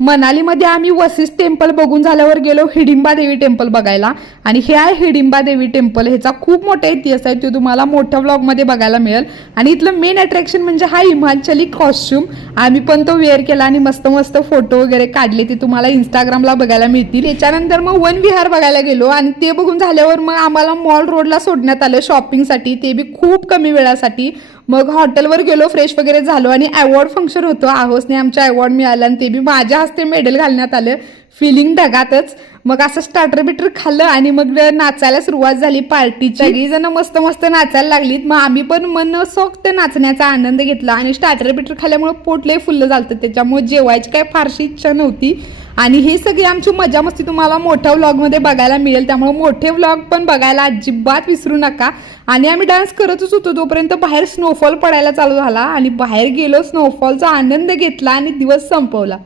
मनालीमध्ये आम्ही वसिष्ठ टेम्पल बघून झाल्यावर गेलो हिडिंबा देवी टेम्पल बघायला. आणि हे आहे हिडिंबा देवी टेम्पल. ह्याचा खूप मोठा इतिहास आहे तो तुम्हाला मोठ्या ब्लॉगमध्ये बघायला मिळेल. आणि इथलं मेन अट्रॅक्शन म्हणजे हा हिमाचली कॉस्ट्युम आम्ही पण तो वेअर केला आणि मस्त मस्त फोटो वगैरे काढले ते तुम्हाला इंस्टाग्रामला बघायला मिळतील. त्याच्यानंतर मग वन विहार बघायला गेलो आणि ते बघून झाल्यावर मग आम्हाला मॉल रोडला सोडण्यात आलं शॉपिंगसाठी ते बी खूप कमी वेळासाठी. मग हॉटेलवर गेलो फ्रेश वगैरे झालो आणि अवॉर्ड फंक्शन होतं. आहोसने आमच्या अवॉर्ड मिळाला आणि ते बी माझ्या हस्ते मेडल घालण्यात आलं. फिलिंग ढगातच. मग असं स्टार्टर बिटर खाल्लं आणि मग नाचायला सुरुवात झाली पार्टीची. सगळी जण मस्त मस्त नाचायला लागलीत. मग आम्ही पण मन सोक्त नाचण्याचा आनंद घेतला आणि स्टार्टर बिटर खाल्ल्यामुळे पोटलंही फुललं फुल्लं झालं त्याच्यामुळे जेवायची काय फारशी इच्छा नव्हती. आणि ही सगळी आमची मजा मस्ती तुम्हाला मोठ्या व्लॉगमध्ये बघायला मिळेल. त्यामुळे मोठे व्लॉग पण बघायला अजिबात विसरू नका. आणि आम्ही डान्स करतच होतो तोपर्यंत बाहेर स्नोफॉल पडायला चालू झाला आणि बाहेर गेलो स्नोफॉलचा आनंद घेतला आणि दिवस संपवला.